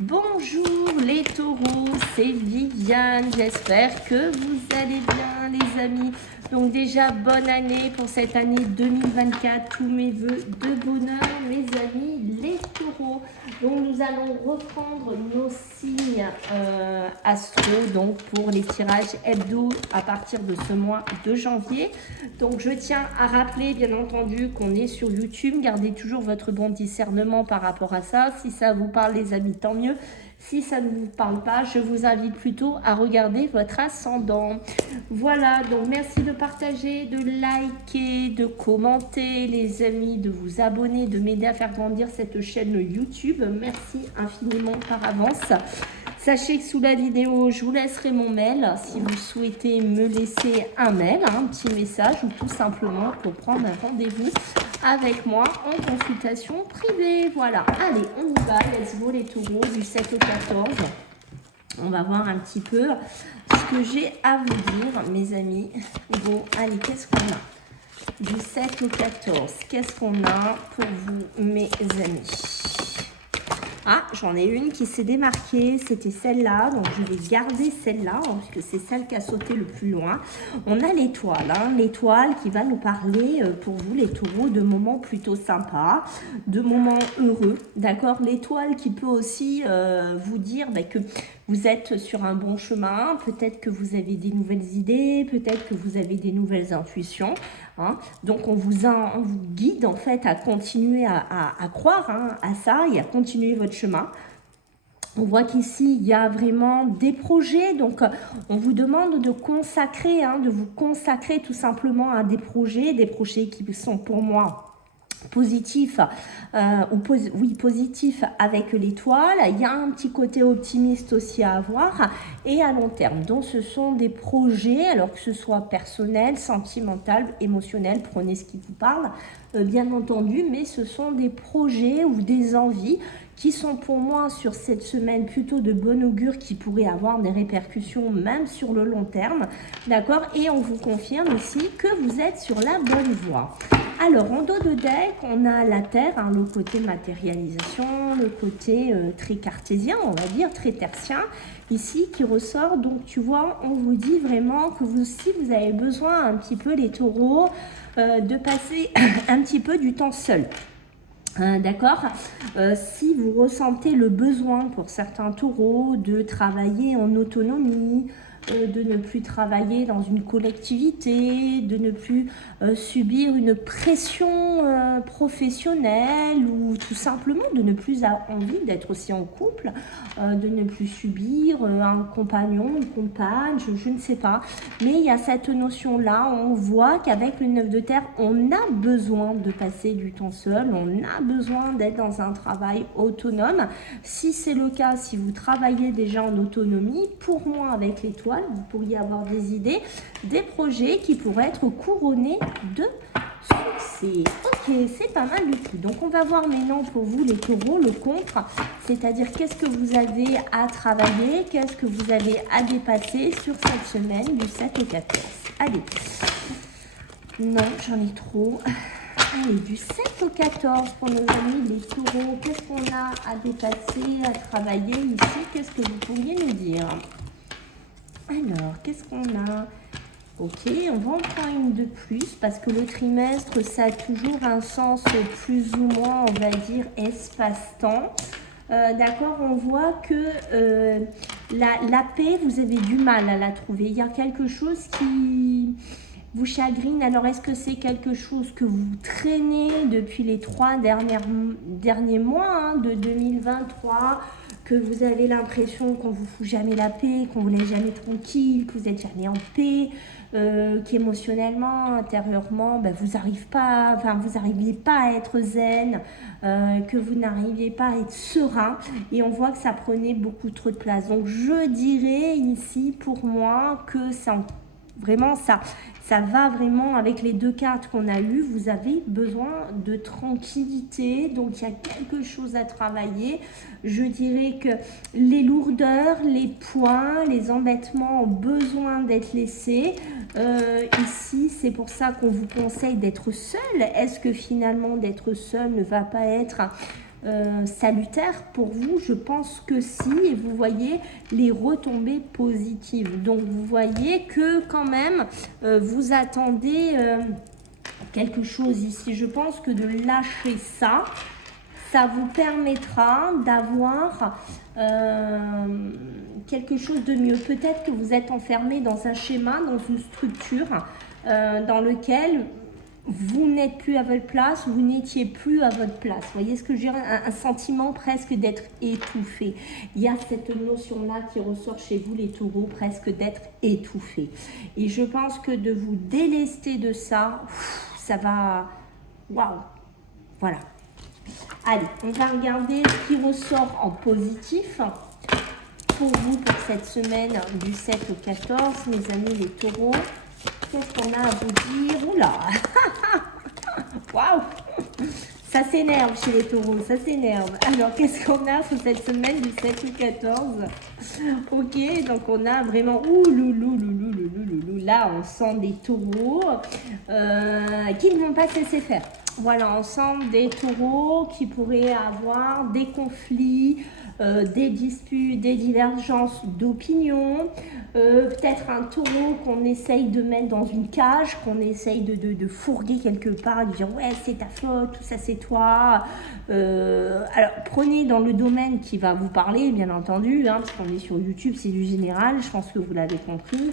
Bonjour les taureaux, c'est Viviane, j'espère que vous allez bien les amis. Donc déjà bonne année pour cette année 2024, tous mes voeux de bonheur mes amis les taureaux. Donc nous allons reprendre nos signes astro donc pour les tirages hebdo à partir de ce mois de janvier. Donc je tiens à rappeler bien entendu qu'on est sur YouTube, gardez toujours votre bon discernement par rapport à ça. Si ça vous parle les amis, tant mieux. Si ça ne vous parle pas, je vous invite plutôt à regarder votre ascendant. Voilà, donc merci de partager, de liker, de commenter les amis, de vous abonner, de m'aider à faire grandir cette chaîne YouTube. Merci infiniment par avance. Sachez que sous la vidéo, je vous laisserai mon mail si vous souhaitez me laisser un mail, un petit message ou tout simplement pour prendre un rendez-vous avec moi en consultation privée. Voilà, allez, on y va, let's go les taureaux du 7 au 14. On va voir un petit peu ce que j'ai à vous dire, mes amis. Bon, allez, qu'est-ce qu'on a du 7 au 14? Qu'est-ce qu'on a pour vous, mes amis? Ah, j'en ai une qui s'est démarquée, c'était celle-là, donc je vais garder celle-là, parce que c'est celle qui a sauté le plus loin. On a l'étoile, l'étoile qui va nous parler, pour vous les taureaux, de moments plutôt sympas, de moments heureux, d'accord? L'étoile qui peut aussi vous dire que vous êtes sur un bon chemin, peut-être que vous avez des nouvelles idées, peut-être que vous avez des nouvelles intuitions. Donc on vous guide en fait à continuer à croire à ça et à continuer votre chemin. On voit qu'ici, il y a vraiment des projets, donc on vous demande de consacrer, de vous consacrer tout simplement à des projets qui sont pour moi positif positif avec l'étoile. Il y a un petit côté optimiste aussi à avoir et à long terme. Donc ce sont des projets, alors que ce soit personnel, sentimental, émotionnel, prenez ce qui vous parle bien entendu, mais ce sont des projets ou des envies qui sont pour moi sur cette semaine plutôt de bon augure, qui pourraient avoir des répercussions même sur le long terme, d'accord? Et on vous confirme ici que vous êtes sur la bonne voie. Alors, en dos de deck, on a la Terre, le côté matérialisation, le côté très cartésien, on va dire, très tertien, ici, qui ressort. Donc, tu vois, on vous dit vraiment que si vous avez besoin un petit peu, les taureaux, de passer un petit peu du temps seul. D'accord, si vous ressentez le besoin pour certains taureaux de travailler en autonomie, de ne plus travailler dans une collectivité, de ne plus subir une pression professionnelle ou tout simplement de ne plus avoir envie d'être aussi en couple, de ne plus subir un compagnon, une compagne, je ne sais pas. Mais il y a cette notion-là, on voit qu'avec le 9 de terre, on a besoin de passer du temps seul, on a besoin d'être dans un travail autonome. Si c'est le cas, si vous travaillez déjà en autonomie, pour moi avec l'étoile, vous pourriez avoir des idées, des projets qui pourraient être couronnés de succès. Ok, c'est pas mal du tout. Donc on va voir maintenant pour vous les taureaux, le contre, c'est-à-dire qu'est-ce que vous avez à travailler, qu'est-ce que vous avez à dépasser sur cette semaine du 7 au 14. Allez, non, j'en ai trop. Allez, du 7 au 14 pour nos amis les taureaux, qu'est-ce qu'on a à dépasser, à travailler ici? Qu'est-ce que vous pourriez nous dire? Alors, qu'est-ce qu'on a? Ok, on va en prendre une de plus parce que le trimestre, ça a toujours un sens plus ou moins, on va dire, espace-temps. D'accord, on voit que la paix, vous avez du mal à la trouver. Il y a quelque chose qui vous chagrine. Alors, est-ce que c'est quelque chose que vous traînez depuis les 3 derniers mois de 2023, que vous avez l'impression qu'on vous fout jamais la paix, qu'on vous laisse jamais tranquille, que vous êtes jamais en paix, qu'émotionnellement, intérieurement, vous n'arriviez pas à être zen, que vous n'arriviez pas à être serein, et on voit que ça prenait beaucoup trop de place. Donc je dirais ici pour moi que vraiment ça va vraiment avec les deux cartes qu'on a eues. Vous avez besoin de tranquillité, donc il y a quelque chose à travailler. Je dirais que les lourdeurs, les poids, les embêtements ont besoin d'être laissés. Ici, c'est pour ça qu'on vous conseille d'être seul. Est-ce que finalement d'être seul ne va pas être salutaire pour vous? Je pense que si, et vous voyez les retombées positives. Donc vous voyez que quand même vous attendez quelque chose ici. Je pense que de lâcher ça, ça vous permettra d'avoir quelque chose de mieux. Peut-être que vous êtes enfermé dans un schéma, dans une structure dans lequel vous n'êtes plus à votre place, vous n'étiez plus à votre place. Vous voyez ce que je veux dire? Un sentiment presque d'être étouffé. Il y a cette notion-là qui ressort chez vous, les taureaux, presque d'être étouffé. Et je pense que de vous délester de ça, ça va... Waouh! Voilà. Allez, on va regarder ce qui ressort en positif pour vous pour cette semaine du 7 au 14, mes amis les taureaux. Qu'est-ce qu'on a à vous dire? Oula! Waouh! Ça s'énerve chez les taureaux, ça s'énerve. Alors, qu'est-ce qu'on a sur cette semaine du 7 au 14? Ok, donc on a vraiment... Là, on sent des taureaux qui ne vont pas se laisser faire. Voilà, on sent des taureaux qui pourraient avoir des conflits, des disputes, des divergences d'opinion, peut-être un taureau qu'on essaye de mettre dans une cage, qu'on essaye de fourguer quelque part, de dire ouais c'est ta faute, tout ça c'est toi. Alors prenez dans le domaine qui va vous parler, bien entendu, hein, parce qu'on est sur YouTube, c'est du général, je pense que vous l'avez compris.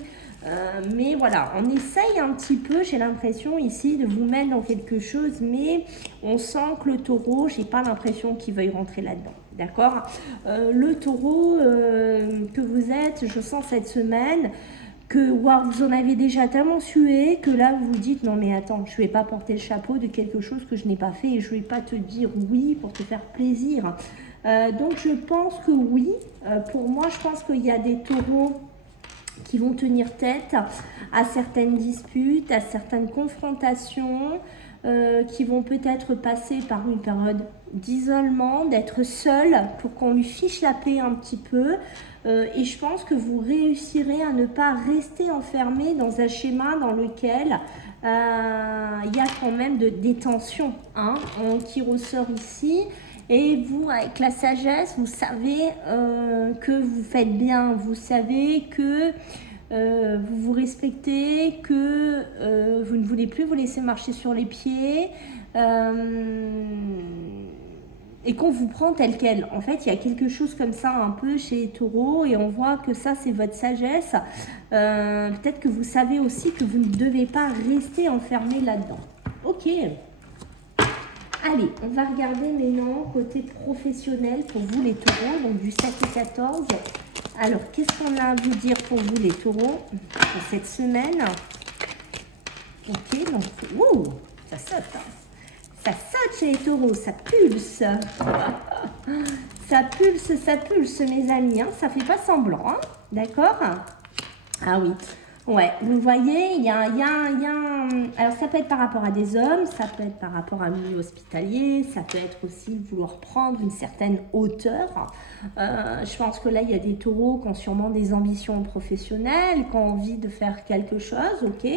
Mais voilà, on essaye un petit peu, j'ai l'impression ici de vous mettre dans quelque chose, mais on sent que le taureau, j'ai pas l'impression qu'il veuille rentrer là-dedans, d'accord? Le taureau que vous êtes, je sens cette semaine que wow, vous en avez déjà tellement sué que là vous vous dites non mais attends, je vais pas porter le chapeau de quelque chose que je n'ai pas fait et je vais pas te dire oui pour te faire plaisir. Donc je pense que oui, pour moi je pense qu'il y a des taureaux qui vont tenir tête à certaines disputes, à certaines confrontations, qui vont peut-être passer par une période d'isolement, d'être seul pour qu'on lui fiche la paix un petit peu. Et je pense que vous réussirez à ne pas rester enfermé dans un schéma dans lequel il y a quand même des tensions hein, qui ressort ici. Et vous, avec la sagesse, vous savez que vous faites bien, vous savez que vous vous respectez, que vous ne voulez plus vous laisser marcher sur les pieds et qu'on vous prend tel quel. En fait, il y a quelque chose comme ça un peu chez les taureaux et on voit que ça, c'est votre sagesse. Peut-être que vous savez aussi que vous ne devez pas rester enfermé là-dedans. Ok. Allez, on va regarder maintenant côté professionnel pour vous les taureaux, donc du 7 au 14. Alors, qu'est-ce qu'on a à vous dire pour vous les taureaux pour cette semaine? Ok, donc, wow, ça saute. Hein. Ça saute chez les taureaux, ça pulse. Ça pulse, mes amis. Hein. Ça fait pas semblant, hein. D'accord? Ah oui. Ouais, vous voyez, il y a alors ça peut être par rapport à des hommes, ça peut être par rapport à un milieu hospitalier, ça peut être aussi vouloir prendre une certaine hauteur. Je pense que là, il y a des taureaux qui ont sûrement des ambitions professionnelles, qui ont envie de faire quelque chose, ok.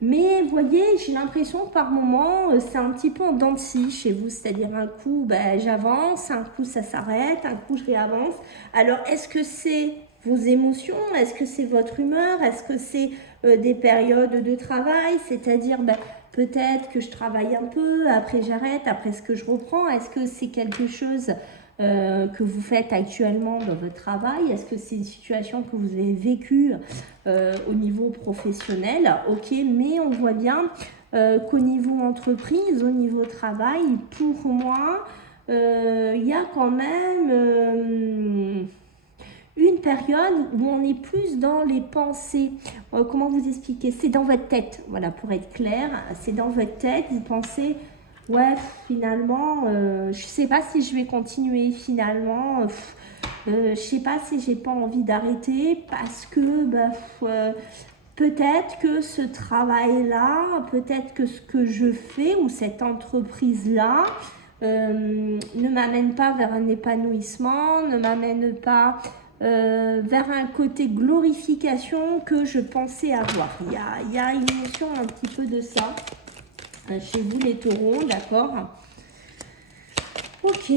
Mais vous voyez, j'ai l'impression que par moment, c'est un petit peu en dents de scie chez vous, c'est-à-dire un coup, ben, j'avance, un coup ça s'arrête, un coup je réavance. Alors, est-ce que c'est vos émotions? Est-ce que c'est votre humeur? Est-ce que c'est des périodes de travail? C'est-à-dire, ben, peut-être que je travaille un peu, après j'arrête, après ce que je reprends. Est-ce que c'est quelque chose que vous faites actuellement dans votre travail? Est-ce que c'est une situation que vous avez vécue au niveau professionnel? Ok, mais on voit bien qu'au niveau entreprise, au niveau travail, pour moi, il y a quand même... une période où on est plus dans les pensées. Comment vous expliquer? C'est dans votre tête, voilà, pour être clair, c'est dans votre tête, vous pensez, ouais, finalement, je sais pas si je vais continuer, finalement, je sais pas si j'ai pas envie d'arrêter, parce que, peut-être que ce travail-là, peut-être que ce que je fais, ou cette entreprise-là, ne m'amène pas vers un épanouissement, ne m'amène pas vers un côté glorification que je pensais avoir. Il y a une notion un petit peu de ça chez vous les taureaux, d'accord? Ok,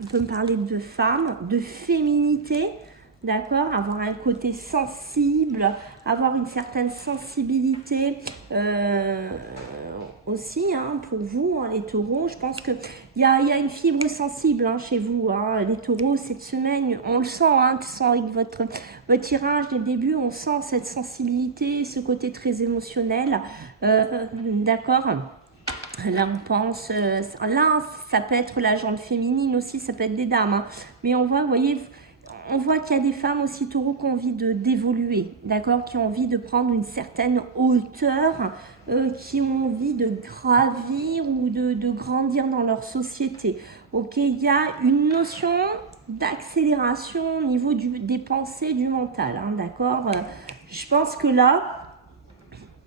on peut me parler de femme, de féminité, d'accord, avoir un côté sensible, avoir une certaine sensibilité aussi, hein, pour vous, hein, les taureaux. Je pense qu'il y a une fibre sensible, hein, chez vous, hein, les taureaux, cette semaine, on le sent, hein, avec votre tirage dès le début, on sent cette sensibilité, ce côté très émotionnel, d'accord. Là, on pense, là, ça peut être la jante féminine aussi, ça peut être des dames, hein. Mais on voit, vous voyez, on voit qu'il y a des femmes aussi taureaux qui ont envie d'évoluer, d'accord, qui ont envie de prendre une certaine hauteur, qui ont envie de gravir ou de grandir dans leur société. Ok, il y a une notion d'accélération au niveau des pensées, du mental, hein, d'accord. Je pense que là,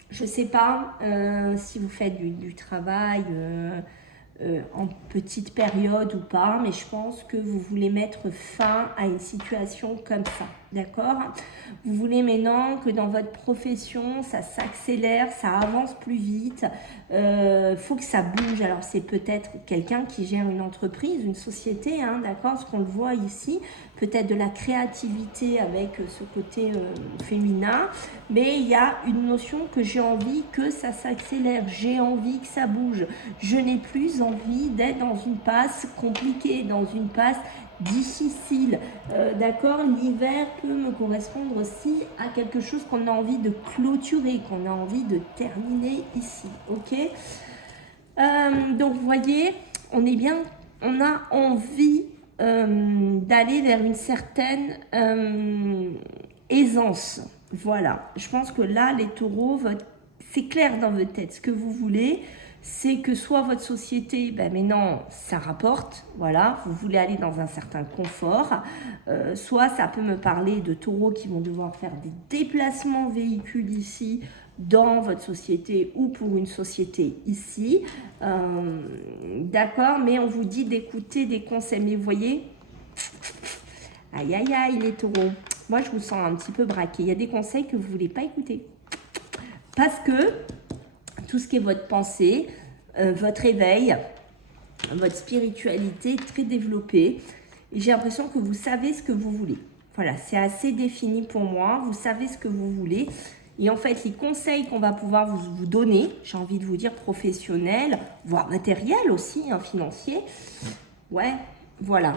je ne sais pas si vous faites du travail en petite période ou pas, mais je pense que vous voulez mettre fin à une situation comme ça, d'accord? Vous voulez maintenant que dans votre profession, ça s'accélère, ça avance plus vite, faut que ça bouge. Alors c'est peut-être quelqu'un qui gère une entreprise, une société, hein, d'accord? Ce qu'on le voit ici, peut-être de la créativité avec ce côté féminin, mais il y a une notion que j'ai envie que ça s'accélère, j'ai envie que ça bouge, je n'ai plus envie d'être dans une passe compliquée, dans une passe difficile, d'accord. L'hiver peut me correspondre aussi à quelque chose qu'on a envie de clôturer, qu'on a envie de terminer ici, ok. Donc vous voyez, on est bien, on a envie d'aller vers une certaine aisance. Voilà, je pense que là, les taureaux, c'est clair dans votre tête. Ce que vous voulez, c'est que soit votre société, ben maintenant, ça rapporte, voilà, vous voulez aller dans un certain confort, soit ça peut me parler de taureaux qui vont devoir faire des déplacements véhicules ici, dans votre société ou pour une société ici, d'accord, mais on vous dit d'écouter des conseils, mais vous voyez, aïe aïe aïe les taureaux, moi je vous sens un petit peu braqué, il y a des conseils que vous ne voulez pas écouter, parce que tout ce qui est votre pensée, votre éveil, votre spiritualité est très développée, et j'ai l'impression que vous savez ce que vous voulez, voilà, c'est assez défini pour moi, vous savez ce que vous voulez. Et en fait, les conseils qu'on va pouvoir vous donner, j'ai envie de vous dire professionnels, voire matériels aussi, hein, financiers, ouais, voilà.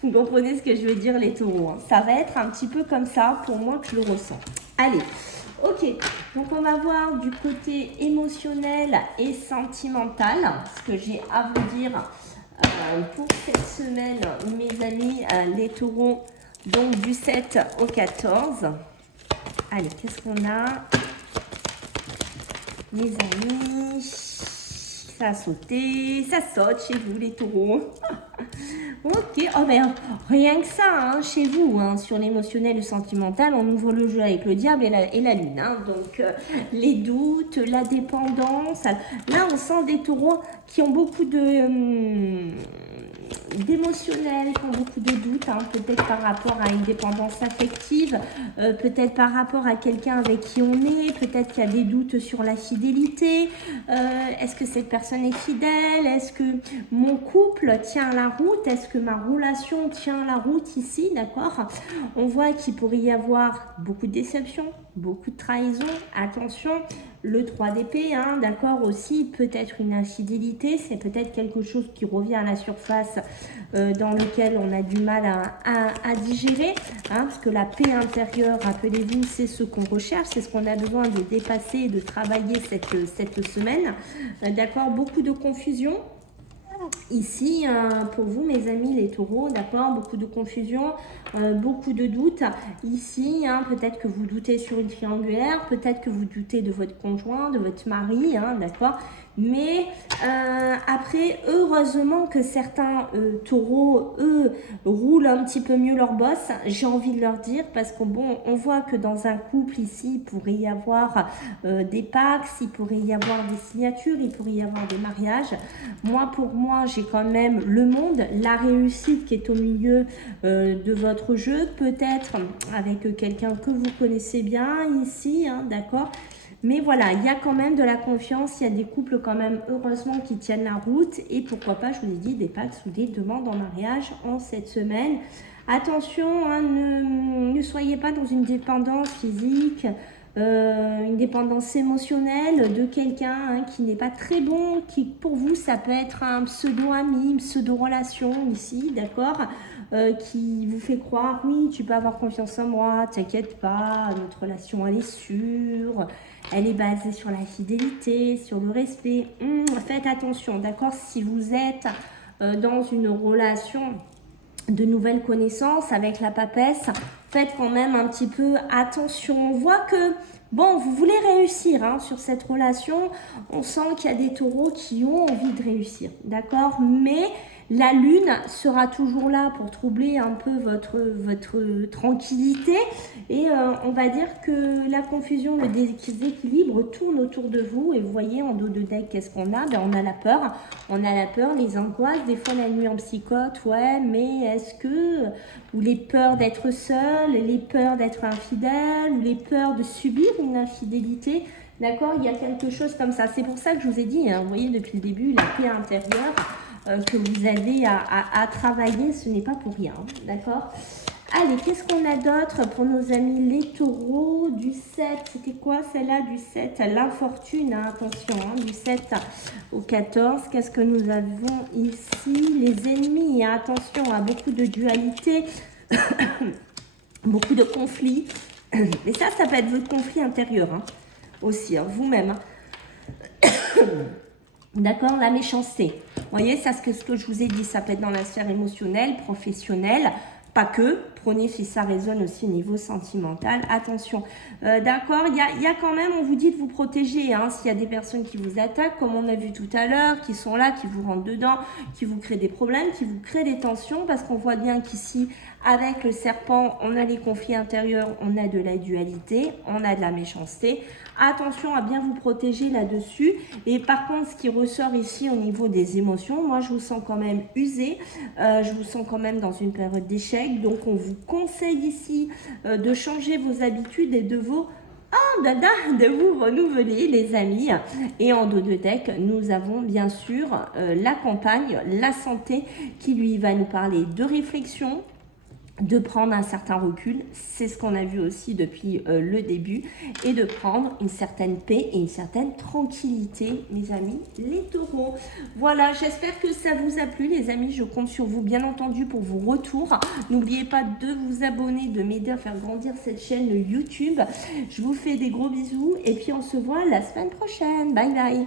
Vous comprenez ce que je veux dire, les taureaux, hein. Ça va être un petit peu comme ça, pour moi, que je le ressens. Allez, ok. Donc, on va voir du côté émotionnel et sentimental, ce que j'ai à vous dire pour cette semaine, mes amis, les taureaux, donc du 7 au 14. Allez, qu'est-ce qu'on a, mes amis? Ça a sauté, ça saute chez vous, les taureaux. Ok, oh ben, rien que ça, hein, chez vous, hein, sur l'émotionnel et le sentimental, on ouvre le jeu avec le diable et la lune. Hein, donc, les doutes, la dépendance. Là, on sent des taureaux qui ont beaucoup d'émotionnel, qui ont beaucoup de doutes, hein, peut-être par rapport à une dépendance affective, peut-être par rapport à quelqu'un avec qui on est, peut-être qu'il y a des doutes sur la fidélité, est-ce que cette personne est fidèle, est-ce que mon couple tient la route, est-ce que ma relation tient la route ici, d'accord. On voit qu'il pourrait y avoir beaucoup de déception, beaucoup de trahison, attention. Le 3 d'épée, hein, d'accord, aussi, peut-être une infidélité, c'est peut-être quelque chose qui revient à la surface dans lequel on a du mal à digérer, hein, parce que la paix intérieure, rappelez-vous, c'est ce qu'on recherche, c'est ce qu'on a besoin de dépasser et de travailler cette semaine, d'accord, beaucoup de confusion. Ici, pour vous, mes amis, les taureaux, d'accord, beaucoup de confusion, beaucoup de doutes. Ici, hein, peut-être que vous doutez sur une triangulaire, peut-être que vous doutez de votre conjoint, de votre mari, hein, d'accord. Mais après, heureusement que certains taureaux, eux, roulent un petit peu mieux leur boss, j'ai envie de leur dire, parce qu'on bon, on voit que dans un couple ici, il pourrait y avoir des pactes, il pourrait y avoir des signatures, il pourrait y avoir des mariages. Moi, pour moi, j'ai quand même le monde, la réussite qui est au milieu de votre jeu, peut-être avec quelqu'un que vous connaissez bien ici, hein, d'accord. Mais voilà, il y a quand même de la confiance, il y a des couples quand même, heureusement, qui tiennent la route. Et pourquoi pas, je vous ai dit, des pactes ou des demandes en mariage en cette semaine. Attention, hein, ne soyez pas dans une dépendance physique, une dépendance émotionnelle de quelqu'un, hein, qui n'est pas très bon, qui pour vous, ça peut être un pseudo-ami, une pseudo-relation ici, d'accord, qui vous fait croire, oui, tu peux avoir confiance en moi, t'inquiète pas, notre relation, elle est sûre, elle est basée sur la fidélité, sur le respect. Faites attention, d'accord, si vous êtes dans une relation de nouvelles connaissances avec la papesse, faites quand même un petit peu attention. On voit que, bon, vous voulez réussir, hein, sur cette relation. On sent qu'il y a des taureaux qui ont envie de réussir, d'accord? Mais la lune sera toujours là pour troubler un peu votre tranquillité. Et on va dire que la confusion, le déséquilibre tourne autour de vous. Et vous voyez, en dos de deck, qu'est-ce qu'on a? Ben, on a la peur. On a la peur, les angoisses, des fois la nuit en psychote. Ouais, mais est-ce que... Ou les peurs d'être seul, les peurs d'être infidèle, ou les peurs de subir une infidélité. D'accord? Il y a quelque chose comme ça. C'est pour ça que je vous ai dit, hein, vous voyez, depuis le début, la paix intérieure que vous avez à travailler, ce n'est pas pour rien. D'accord? Allez, qu'est-ce qu'on a d'autre pour nos amis les taureaux du 7? C'était quoi celle-là du 7? L'infortune, hein, attention, hein, du 7 au 14. Qu'est-ce que nous avons ici? Les ennemis, hein, attention, à beaucoup de dualité, beaucoup de conflits. Et ça peut être votre conflit intérieur, hein, aussi, hein, vous-même. Hein. D'accord, la méchanceté. Vous voyez, ça, ce que je vous ai dit, ça peut être dans la sphère émotionnelle, professionnelle, pas que. Prenez si ça résonne aussi au niveau sentimental. Attention, d'accord, il y a quand même, on vous dit de vous protéger, hein, s'il y a des personnes qui vous attaquent, comme on a vu tout à l'heure, qui sont là, qui vous rentrent dedans, qui vous créent des problèmes, qui vous créent des tensions, parce qu'on voit bien qu'ici, avec le serpent, on a les conflits intérieurs, on a de la dualité, on a de la méchanceté. Attention à bien vous protéger là-dessus. Et par contre, ce qui ressort ici au niveau des émotions, moi, je vous sens quand même usé. Je vous sens quand même dans une période d'échec. Donc, on vous conseille ici de changer vos habitudes et de vous renouveler, les amis. Et en dos de deck, nous avons bien sûr la campagne, la santé, qui lui va nous parler de réflexion, de prendre un certain recul, c'est ce qu'on a vu aussi depuis le début, et de prendre une certaine paix et une certaine tranquillité, mes amis, les taureaux. Voilà, j'espère que ça vous a plu, les amis. Je compte sur vous, bien entendu, pour vos retours. N'oubliez pas de vous abonner, de m'aider à faire grandir cette chaîne YouTube. Je vous fais des gros bisous, et puis on se voit la semaine prochaine. Bye bye.